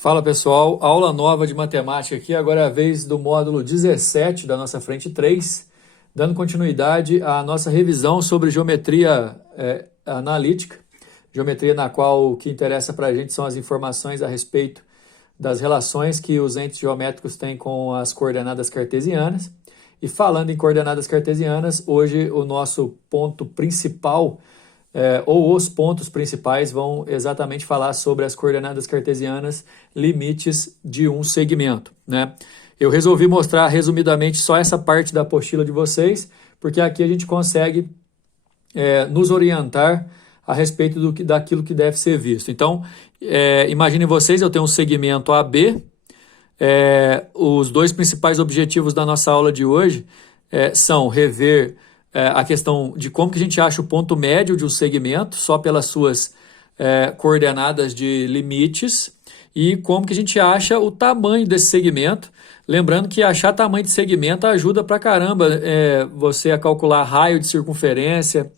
Fala pessoal, aula nova de matemática aqui, agora é a vez do módulo 17 da nossa frente 3, dando continuidade à nossa revisão sobre geometria analítica, geometria na qual o que interessa para a gente são as informações a respeito das relações que os entes geométricos têm com as coordenadas cartesianas. E falando em coordenadas cartesianas, hoje o nosso ponto principal ou os pontos principais vão exatamente falar sobre as coordenadas cartesianas, limites de um segmento, né? Eu resolvi mostrar resumidamente só essa parte da apostila de vocês, porque aqui a gente consegue nos orientar a respeito daquilo que deve ser visto. Então, imaginem vocês, eu tenho um segmento AB, os dois principais objetivos da nossa aula de hoje são rever a questão de como que a gente acha o ponto médio de um segmento, só pelas suas coordenadas de limites, e como que a gente acha o tamanho desse segmento. Lembrando que achar tamanho de segmento ajuda pra caramba você a calcular raio de circunferência,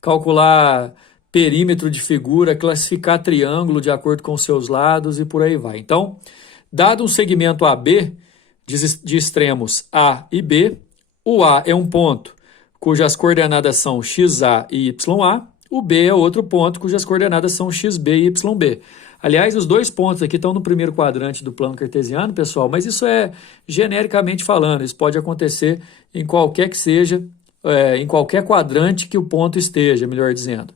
calcular perímetro de figura, classificar triângulo de acordo com os seus lados e por aí vai. Então, dado um segmento AB de extremos A e B, o A é um ponto cujas coordenadas são XA e YA, o B é outro ponto cujas coordenadas são XB e YB. Aliás, os dois pontos aqui estão no primeiro quadrante do plano cartesiano, pessoal, mas isso é genericamente falando, isso pode acontecer em qualquer que seja, em qualquer quadrante que o ponto esteja, melhor dizendo.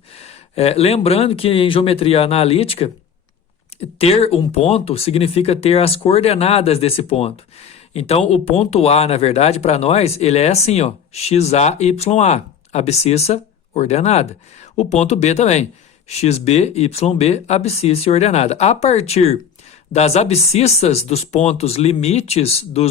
Lembrando que em geometria analítica, ter um ponto significa ter as coordenadas desse ponto. Então, o ponto A, na verdade, para nós, ele é assim, ó, XA e YA, abscissa ordenada. O ponto B também, XB e YB, abscissa ordenada. A partir das abscissas dos pontos limites do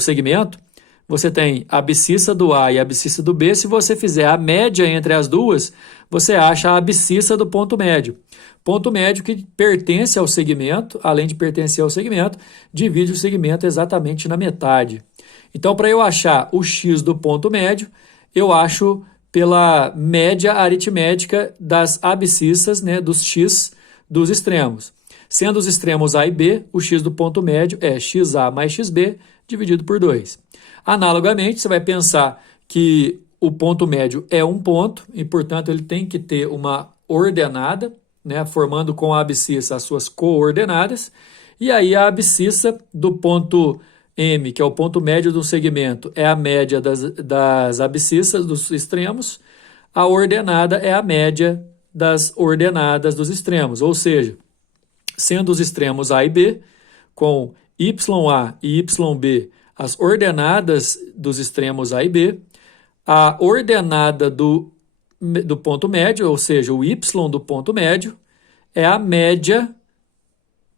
segmento, você tem a abscissa do A e a abscissa do B. Se você fizer a média entre as duas, você acha a abscissa do ponto médio. Ponto médio que pertence ao segmento, além de pertencer ao segmento, divide o segmento exatamente na metade. Então, para eu achar o x do ponto médio, eu acho pela média aritmética das abscissas, né, dos x dos extremos. Sendo os extremos A e B, o x do ponto médio é XA mais XB dividido por 2. Analogamente, você vai pensar que o ponto médio é um ponto e, portanto, ele tem que ter uma ordenada, né, formando com a abscissa as suas coordenadas, e aí a abscissa do ponto M, que é o ponto médio do segmento, é a média das abscissas dos extremos, a ordenada é a média das ordenadas dos extremos, ou seja, sendo os extremos A e B, com YA e YB as ordenadas dos extremos A e B, a ordenada do ponto médio, ou seja, o y do ponto médio, é a média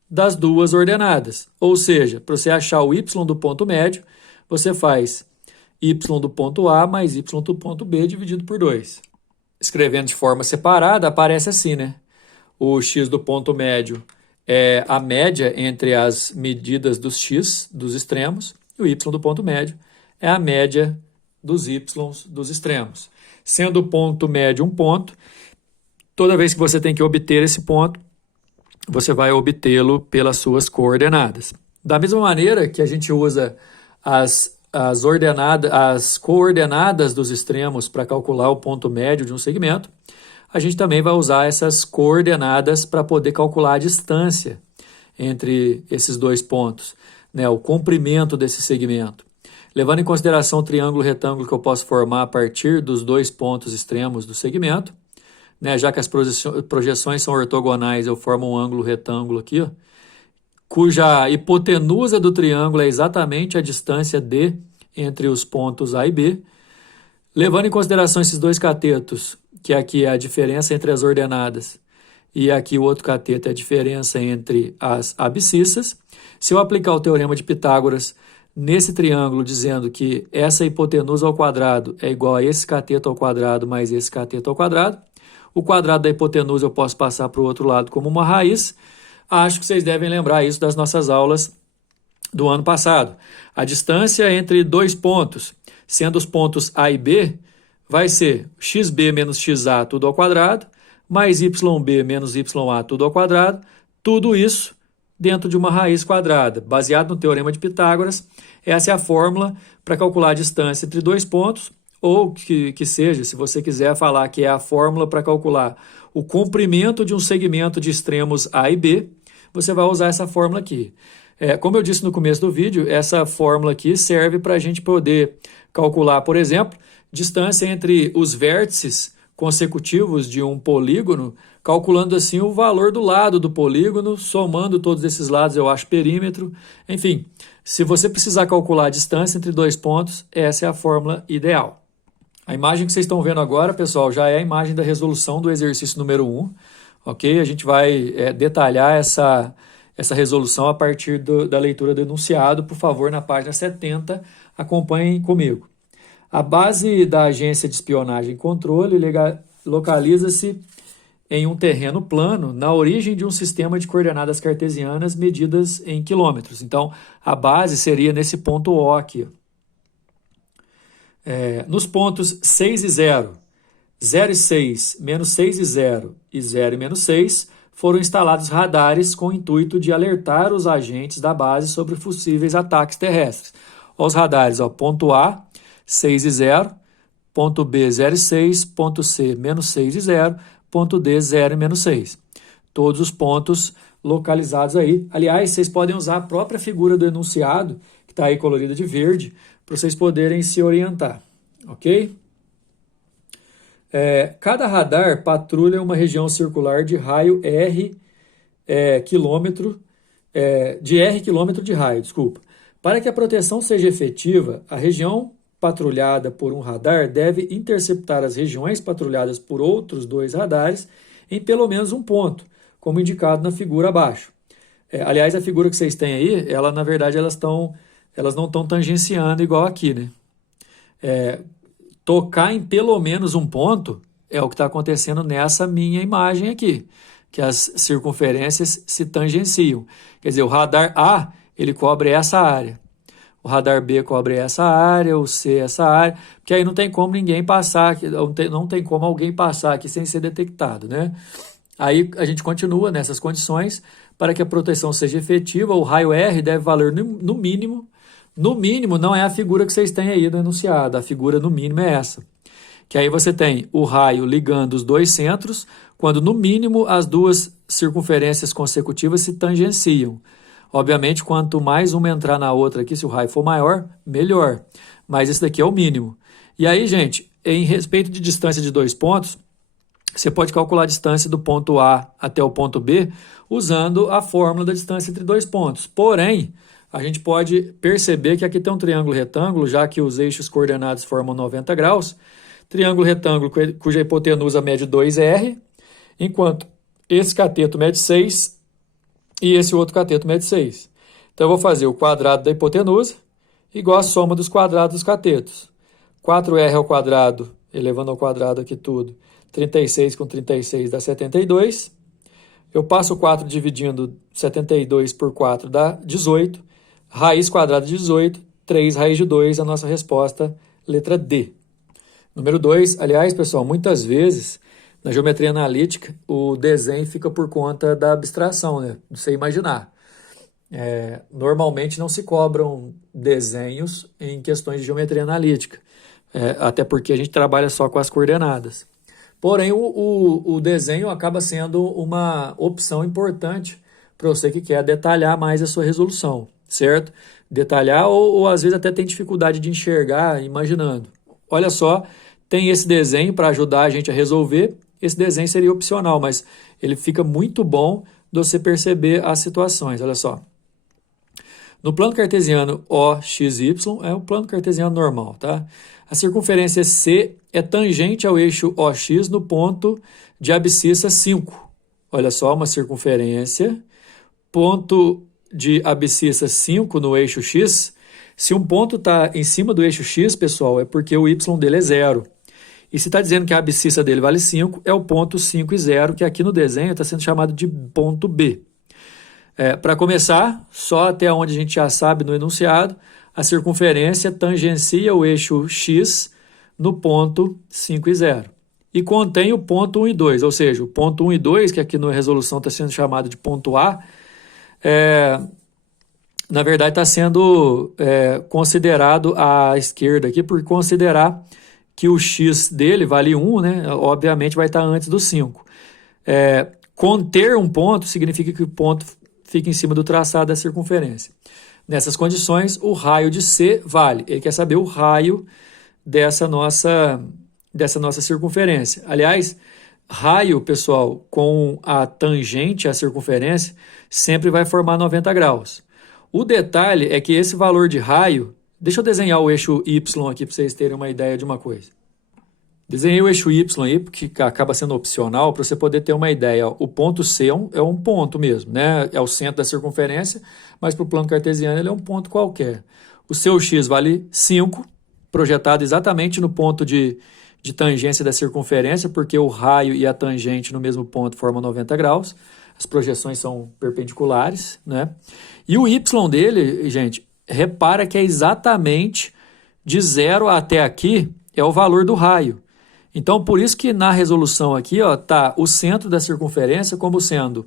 das duas ordenadas. Ou seja, para você achar o y do ponto médio, você faz y do ponto A mais y do ponto B dividido por 2. Escrevendo de forma separada, aparece assim, né? O x do ponto médio é a média entre as medidas dos x dos extremos, e o y do ponto médio é a média dos y dos extremos. Sendo o ponto médio um ponto, toda vez que você tem que obter esse ponto, você vai obtê-lo pelas suas coordenadas. Da mesma maneira que a gente usa as coordenadas dos extremos para calcular o ponto médio de um segmento, a gente também vai usar essas coordenadas para poder calcular a distância entre esses dois pontos, né, o comprimento desse segmento. Levando em consideração o triângulo retângulo que eu posso formar a partir dos dois pontos extremos do segmento, né, já que as projeções são ortogonais, eu formo um ângulo retângulo aqui, ó, cuja hipotenusa do triângulo é exatamente a distância D entre os pontos A e B. Levando em consideração esses dois catetos, que aqui é a diferença entre as ordenadas, e aqui o outro cateto é a diferença entre as abscissas, se eu aplicar o teorema de Pitágoras nesse triângulo, dizendo que essa hipotenusa ao quadrado é igual a esse cateto ao quadrado mais esse cateto ao quadrado, o quadrado da hipotenusa eu posso passar para o outro lado como uma raiz. Acho que vocês devem lembrar isso das nossas aulas do ano passado. A distância entre dois pontos, sendo os pontos A e B, vai ser xb menos xa tudo ao quadrado, mais yb menos ya tudo ao quadrado, tudo isso dentro de uma raiz quadrada. Baseado no Teorema de Pitágoras, essa é a fórmula para calcular a distância entre dois pontos, ou que seja, se você quiser falar que é a fórmula para calcular o comprimento de um segmento de extremos A e B, você vai usar essa fórmula aqui. Como eu disse no começo do vídeo, essa fórmula aqui serve para a gente poder calcular, por exemplo, distância entre os vértices consecutivos de um polígono, calculando assim o valor do lado do polígono, somando todos esses lados eu acho perímetro. Enfim, se você precisar calcular a distância entre dois pontos, essa é a fórmula ideal. A imagem que vocês estão vendo agora, pessoal, já é a imagem da resolução do exercício número 1, ok? A gente vai detalhar essa resolução a partir da leitura do enunciado. Por favor, na página 70, acompanhem comigo. A base da Agência de Espionagem e Controle localiza-se em um terreno plano na origem de um sistema de coordenadas cartesianas medidas em quilômetros. Então, a base seria nesse ponto O aqui. Nos pontos 6 e 0, 0 e 6, menos 6 e 0 e 0 e menos 6, foram instalados radares com o intuito de alertar os agentes da base sobre possíveis ataques terrestres. Os radares, ponto A, 6 e 0, ponto B, 0 e 6, ponto C, menos 6 e 0, ponto D, 0 e menos 6. Todos os pontos localizados aí. Aliás, vocês podem usar a própria figura do enunciado, que está aí colorida de verde, para vocês poderem se orientar, ok? Cada radar patrulha uma região circular de raio R quilômetro de raio, desculpa. Para que a proteção seja efetiva, a região patrulhada por um radar deve interceptar as regiões patrulhadas por outros dois radares em pelo menos um ponto, como indicado na figura abaixo. Aliás, a figura que vocês têm aí, na verdade, elas não estão tangenciando igual aqui, né? Tocar em pelo menos um ponto é o que está acontecendo nessa minha imagem aqui, que as circunferências se tangenciam. Quer dizer, o radar A, ele cobre essa área. O radar B cobre essa área, o C essa área, porque aí não tem como ninguém passar, não tem como alguém passar aqui sem ser detectado, né? Aí a gente continua nessas condições. Para que a proteção seja efetiva, o raio R deve valer no mínimo não é a figura que vocês têm aí do enunciado, a figura no mínimo é essa. Que aí você tem o raio ligando os dois centros, quando no mínimo as duas circunferências consecutivas se tangenciam. Obviamente, quanto mais uma entrar na outra aqui, se o raio for maior, melhor. Mas esse daqui é o mínimo. E aí, gente, em respeito de distância de dois pontos, você pode calcular a distância do ponto A até o ponto B usando a fórmula da distância entre dois pontos. Porém, a gente pode perceber que aqui tem um triângulo retângulo, já que os eixos coordenados formam 90 graus. Triângulo retângulo cuja hipotenusa mede 2R, enquanto esse cateto mede 6 e esse outro cateto mede 6. Então, eu vou fazer o quadrado da hipotenusa igual a soma dos quadrados dos catetos. 4R ao quadrado, elevando ao quadrado aqui tudo, 36 com 36 dá 72. Eu passo o 4 dividindo 72 por 4 dá 18. Raiz quadrada de 18, 3 raiz de 2, a nossa resposta, letra D. Número 2, aliás, pessoal, muitas vezes, na geometria analítica, o desenho fica por conta da abstração, né? De você imaginar. Normalmente não se cobram desenhos em questões de geometria analítica, até porque a gente trabalha só com as coordenadas. Porém, o desenho acaba sendo uma opção importante para você que quer detalhar mais a sua resolução, certo? Detalhar ou às vezes até tem dificuldade de enxergar imaginando. Olha só, tem esse desenho para ajudar a gente a resolver. Esse desenho seria opcional, mas ele fica muito bom de você perceber as situações. Olha só. No plano cartesiano OXY, é um plano cartesiano normal, tá? A circunferência C é tangente ao eixo OX no ponto de abscissa 5. Olha só, uma circunferência, ponto de abscissa 5 no eixo X. Se um ponto está em cima do eixo X, pessoal, é porque o Y dele é 0. E se está dizendo que a abscissa dele vale 5, é o ponto 5 e 0, que aqui no desenho está sendo chamado de ponto B. Para começar, só até onde a gente já sabe no enunciado, a circunferência tangencia o eixo X no ponto 5 e 0. E contém o ponto 1 e 2, ou seja, o ponto 1 e 2, que aqui na resolução está sendo chamado de ponto A, na verdade está sendo considerado à esquerda aqui por considerar que o x dele vale 1, né? Obviamente vai estar antes do 5. Conter um ponto significa que o ponto fica em cima do traçado da circunferência. Nessas condições, o raio de C vale. Ele quer saber o raio dessa nossa circunferência. Aliás, raio, pessoal, com a tangente à circunferência, sempre vai formar 90 graus. O detalhe é que esse valor de raio... Deixa eu desenhar o eixo Y aqui para vocês terem uma ideia de uma coisa. Desenhei o eixo Y aí, porque acaba sendo opcional, para você poder ter uma ideia. O ponto C é um ponto mesmo, né? É o centro da circunferência, mas para o plano cartesiano ele é um ponto qualquer. O seu X vale 5, projetado exatamente no ponto de tangência da circunferência, porque o raio e a tangente no mesmo ponto formam 90 graus. As projeções são perpendiculares, né? E o Y dele, gente, repara que é exatamente de 0 até aqui, é o valor do raio. Então, por isso que na resolução aqui está o centro da circunferência como sendo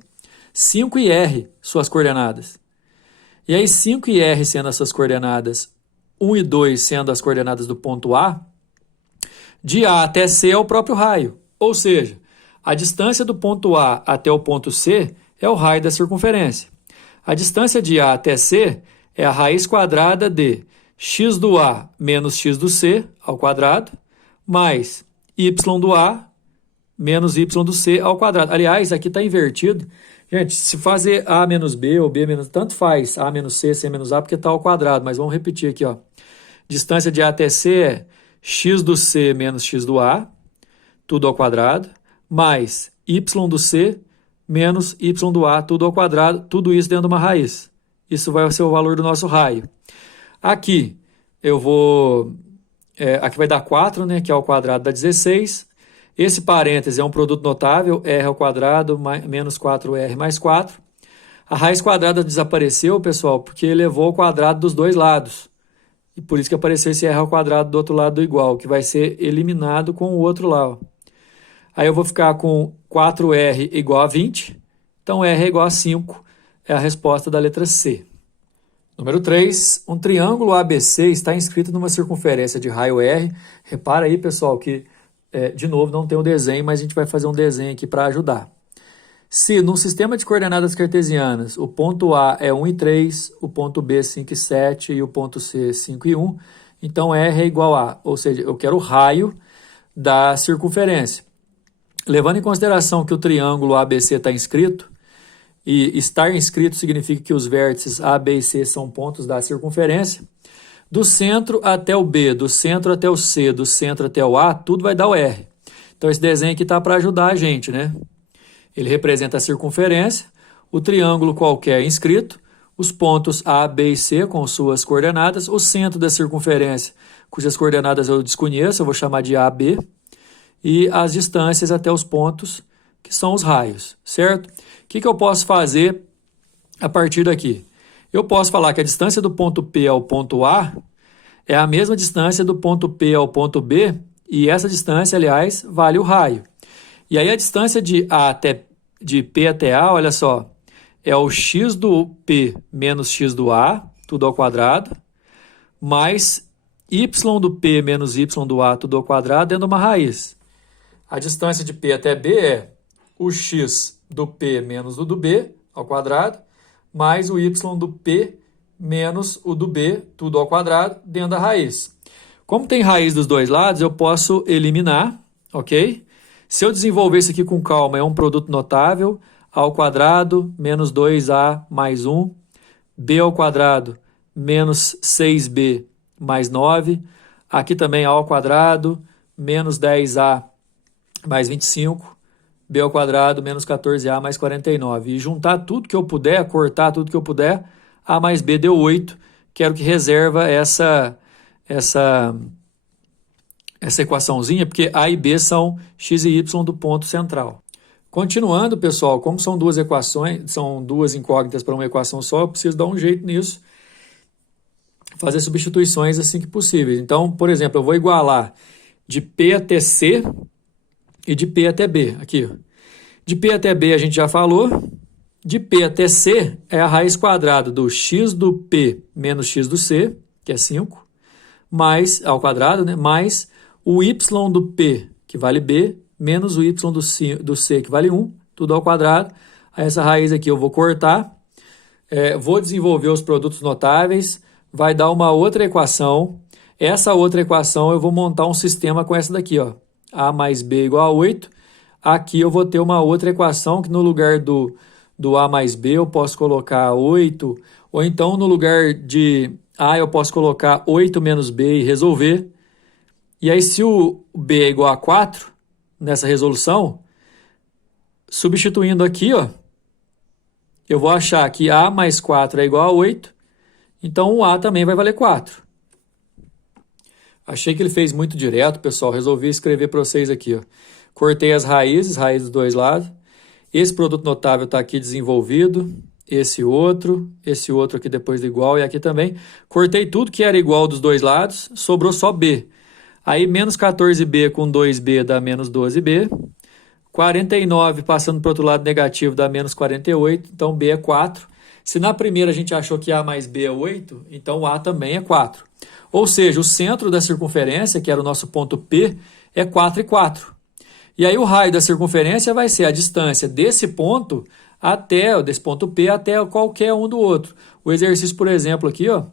5 e R, suas coordenadas. E aí 5 e R sendo as suas coordenadas, 1 e 2 sendo as coordenadas do ponto A, de A até C é o próprio raio. Ou seja, a distância do ponto A até o ponto C é o raio da circunferência. A distância de A até C é a raiz quadrada de x do A menos x do C ao quadrado, mais y do A menos y do C ao quadrado. Aliás, aqui está invertido. Gente, se fazer A menos B ou B menos... Tanto faz A menos C, C menos A, porque está ao quadrado. Mas vamos repetir aqui. Distância de A até C é x do C menos x do A, tudo ao quadrado, mais y do C menos y do A, tudo ao quadrado. Tudo isso dentro de uma raiz. Isso vai ser o valor do nosso raio. Aqui eu vou... aqui vai dar 4, né, que é ao quadrado dá 16. Esse parêntese é um produto notável, r ao quadrado menos 4r mais 4. A raiz quadrada desapareceu, pessoal, porque elevou ao quadrado dos dois lados. E por isso que apareceu esse r ao quadrado do outro lado do igual, que vai ser eliminado com o outro lá. Aí eu vou ficar com 4r igual a 20. Então r é igual a 5. É a resposta da letra C. Número 3, um triângulo ABC está inscrito numa circunferência de raio R. Repara aí, pessoal, que, de novo, não tem o desenho, mas a gente vai fazer um desenho aqui para ajudar. Se, num sistema de coordenadas cartesianas, o ponto A é 1 e 3, o ponto B 5 e 7 e o ponto C 5 e 1, então R é igual a, ou seja, eu quero o raio da circunferência. Levando em consideração que o triângulo ABC está inscrito, e estar inscrito significa que os vértices A, B e C são pontos da circunferência. Do centro até o B, do centro até o C, do centro até o A, tudo vai dar o R. Então esse desenho aqui está para ajudar a gente, né? Ele representa a circunferência, o triângulo qualquer inscrito, os pontos A, B e C com suas coordenadas, o centro da circunferência, cujas coordenadas eu desconheço, eu vou chamar de A, B, e as distâncias até os pontos, que são os raios, certo? O que eu posso fazer a partir daqui? Eu posso falar que a distância do ponto P ao ponto A é a mesma distância do ponto P ao ponto B, e essa distância, aliás, vale o raio. E aí a distância de P até A, olha só, é o x do P menos x do A, tudo ao quadrado, mais y do P menos y do A, tudo ao quadrado, dentro de uma raiz. A distância de P até B é o x do P menos o do B, ao quadrado, mais o y do P menos o do B, tudo ao quadrado, dentro da raiz. Como tem raiz dos dois lados, eu posso eliminar, ok? Se eu desenvolver isso aqui com calma, é um produto notável, a ao quadrado menos 2a mais 1, b ao quadrado menos 6b mais 9, aqui também a ao quadrado menos 10a mais 25, b ao quadrado menos 14a mais 49. E juntar tudo que eu puder, cortar tudo que eu puder, a mais b deu 8, que era o que reserva essa equaçãozinha, porque a e b são x e y do ponto central. Continuando, pessoal, como são duas equações, são duas incógnitas para uma equação só, eu preciso dar um jeito nisso, fazer substituições assim que possível. Então, por exemplo, eu vou igualar de P até C e de P até B. Aqui, ó. De P até B a gente já falou, De P até C é a raiz quadrada do x do P menos x do C, que é 5, mais, ao quadrado, né, mais o y do P, que vale B, menos o y do C, que vale 1, tudo ao quadrado. Aí essa raiz aqui eu vou cortar, vou desenvolver os produtos notáveis, vai dar uma outra equação. Essa outra equação eu vou montar um sistema com essa daqui, ó, A mais B igual a 8. Aqui eu vou ter uma outra equação que no lugar do A mais B eu posso colocar 8, ou então no lugar de A eu posso colocar 8 menos B e resolver. E aí se o B é igual a 4, nessa resolução, substituindo aqui, ó, eu vou achar que A mais 4 é igual a 8, então o A também vai valer 4. Achei que ele fez muito direto, pessoal, resolvi escrever para vocês aqui, ó. Cortei as raízes dos dois lados. Esse produto notável está aqui desenvolvido, esse outro aqui depois do igual e aqui também. Cortei tudo que era igual dos dois lados, sobrou só B. Aí menos 14B com 2B dá menos 12B. 49 passando para o outro lado negativo dá menos 48, então B é 4. Se na primeira a gente achou que A mais B é 8, então A também é 4. Ou seja, o centro da circunferência, que era o nosso ponto P, é 4 e 4. E aí o raio da circunferência vai ser a distância desse ponto P até qualquer um do outro. O exercício, por exemplo, aqui, ó,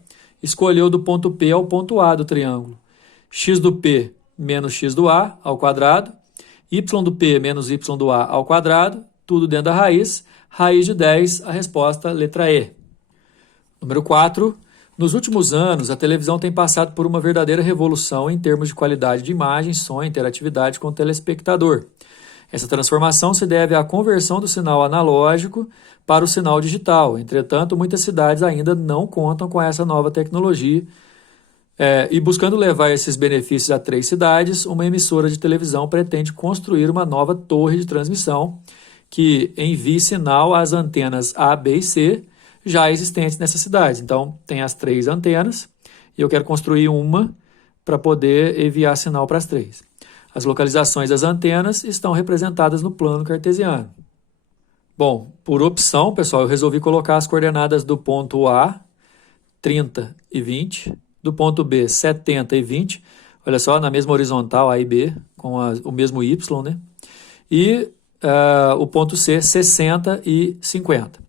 escolheu do ponto P ao ponto A do triângulo. X do P menos x do A ao quadrado, y do P menos y do A ao quadrado, tudo dentro da raiz. Raiz de 10, a resposta, letra E. Número 4. Nos últimos anos, a televisão tem passado por uma verdadeira revolução em termos de qualidade de imagem, som e interatividade com o telespectador. Essa transformação se deve à conversão do sinal analógico para o sinal digital. Entretanto, muitas cidades ainda não contam com essa nova tecnologia. E buscando levar esses benefícios a 3 cidades, uma emissora de televisão pretende construir uma nova torre de transmissão que envie sinal às antenas A, B e C já existentes nessas cidades. Então, tem as 3 antenas e eu quero construir uma para poder enviar sinal para as 3. As localizações das antenas estão representadas no plano cartesiano. Bom, por opção, pessoal, eu resolvi colocar as coordenadas do ponto A, 30 e 20, do ponto B, 70 e 20, olha só, na mesma horizontal, A e B, com o mesmo Y, né? E o ponto C, 60 e 50.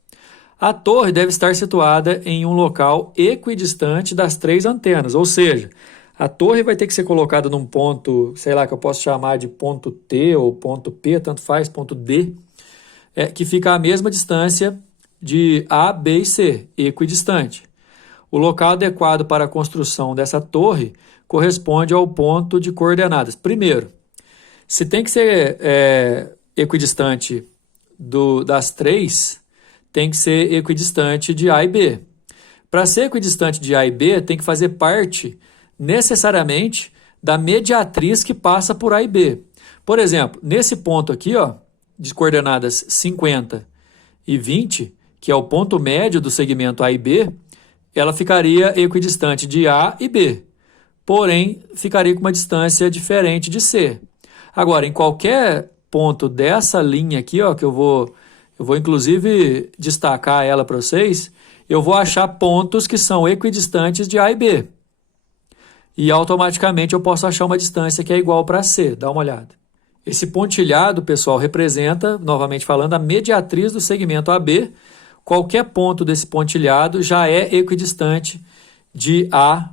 A torre deve estar situada em um local equidistante das 3 antenas, ou seja, a torre vai ter que ser colocada num ponto, sei lá, que eu posso chamar de ponto T ou ponto P, tanto faz, ponto D, que fica à mesma distância de A, B e C, equidistante. O local adequado para a construção dessa torre corresponde ao ponto de coordenadas. Primeiro, se tem que ser equidistante das 3, tem que ser equidistante de A e B. Para ser equidistante de A e B, tem que fazer parte, necessariamente, da mediatriz que passa por A e B. Por exemplo, nesse ponto aqui, ó, de coordenadas 50 e 20, que é o ponto médio do segmento A e B, ela ficaria equidistante de A e B, porém, ficaria com uma distância diferente de C. Agora, em qualquer ponto dessa linha aqui, ó, que eu vou inclusive destacar ela para vocês, eu vou achar pontos que são equidistantes de A e B. E automaticamente eu posso achar uma distância que é igual para C. Dá uma olhada. Esse pontilhado, pessoal, representa, novamente falando, a mediatriz do segmento AB. Qualquer ponto desse pontilhado já é equidistante de A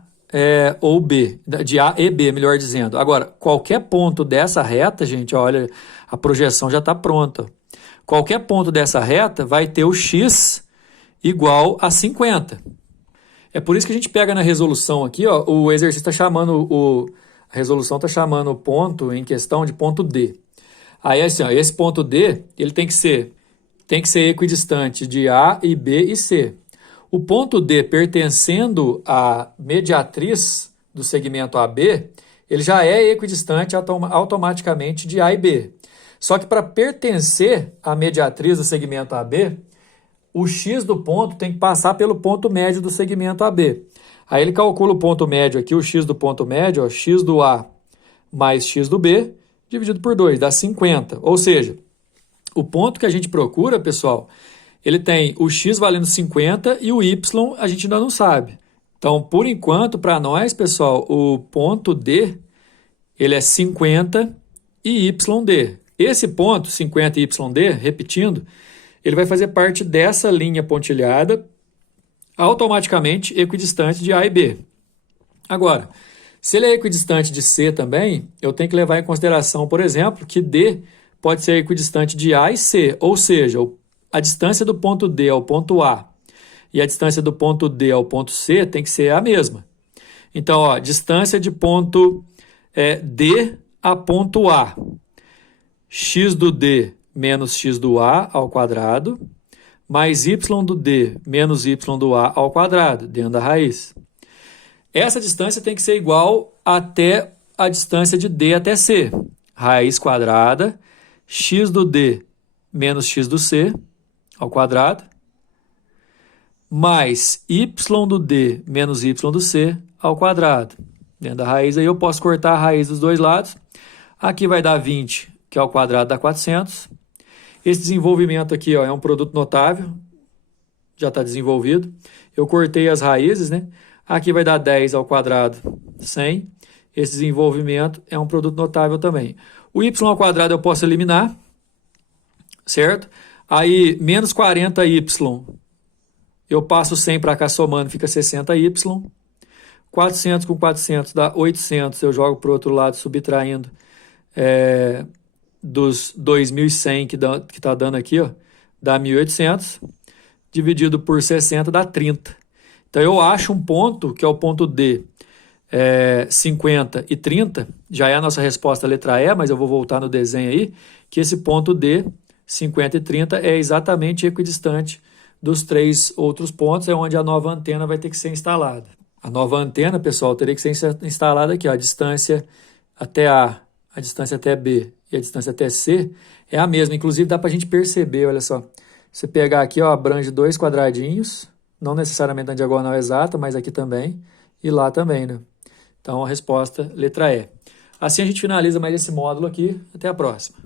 ou B, de A e B, melhor dizendo. Agora, qualquer ponto dessa reta, gente, olha, a projeção já está pronta. Qualquer ponto dessa reta vai ter o x igual a 50. É por isso que a gente pega na resolução aqui, ó, o exercício está chamando, a resolução está chamando o ponto em questão de ponto D. Aí assim, ó, esse ponto D, ele tem que ser equidistante de A e B e C. O ponto D pertencendo à mediatriz do segmento AB, ele já é equidistante automaticamente de A e B. Só que para pertencer à mediatriz do segmento AB, o x do ponto tem que passar pelo ponto médio do segmento AB. Aí ele calcula o ponto médio aqui, o x do ponto médio, ó, x do A mais x do B, dividido por 2, dá 50. Ou seja, o ponto que a gente procura, pessoal, ele tem o x valendo 50 e o y a gente ainda não sabe. Então, por enquanto, para nós, pessoal, o ponto D, ele é 50 e YD. Esse ponto, 50 e YD, repetindo, ele vai fazer parte dessa linha pontilhada, automaticamente equidistante de A e B. Agora, se ele é equidistante de C também, eu tenho que levar em consideração, por exemplo, que D pode ser equidistante de A e C, ou seja, a distância do ponto D ao ponto A e a distância do ponto D ao ponto C tem que ser a mesma. Então, ó, distância de ponto D a ponto A, x do D menos x do A ao quadrado, mais y do D menos y do A ao quadrado, dentro da raiz. Essa distância tem que ser igual até a distância de D até C. Raiz quadrada, x do D menos x do C ao quadrado, mais y do D menos y do C ao quadrado. Dentro da raiz aí eu posso cortar a raiz dos dois lados. Aqui vai dar 20, que ao quadrado dá 400. Esse desenvolvimento aqui, ó, é um produto notável, já está desenvolvido. Eu cortei as raízes, né? Aqui vai dar 10 ao quadrado, 100. Esse desenvolvimento é um produto notável também. O y ao quadrado eu posso eliminar, certo? Aí, menos 40y, eu passo 100 para cá somando, fica 60y. 400 com 400 dá 800, eu jogo para o outro lado, subtraindo dos 2.100 que está dando aqui, ó, dá 1.800, dividido por 60 dá 30. Então, eu acho um ponto, que é o ponto D, 50 e 30, já é a nossa resposta letra E, mas eu vou voltar no desenho aí, que esse ponto D, 50 e 30, é exatamente equidistante dos três outros pontos, é onde a nova antena vai ter que ser instalada. A nova antena, pessoal, teria que ser instalada aqui, ó, a distância até A, a distância até B e a distância até C é a mesma. Inclusive, dá para a gente perceber, olha só. Você pegar aqui, ó, abrange 2 quadradinhos, não necessariamente na diagonal exata, mas aqui também, e lá também, né? Então, a resposta, letra E. Assim a gente finaliza mais esse módulo aqui. Até a próxima.